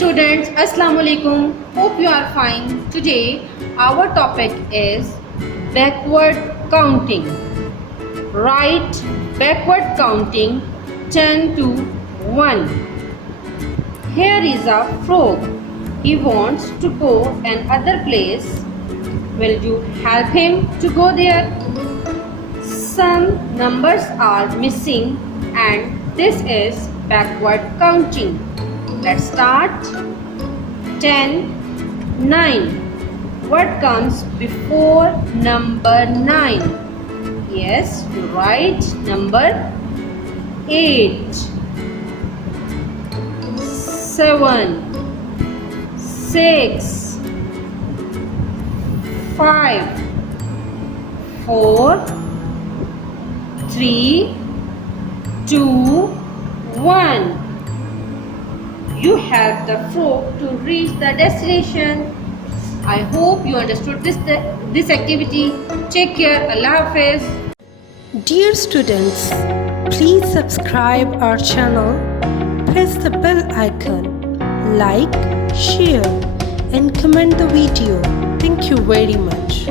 students, Assalamu alaikum. Hope you are fine. Today our topic is backward counting. Write backward counting 10 to 1. Here is a frog. He wants to go another place. Will you help him to go there? Some numbers are missing and this is backward counting. Let's start. 10, 9. What comes before number 9? Yes, you write number 8. 7, 6, 5, 4, 3, 2, 1. You help the frog to reach the destination. I hope you understood this activity. Take care. Allah Hafiz. Dear students, please subscribe our channel, press the bell icon, like, share and comment the video. Thank you very much.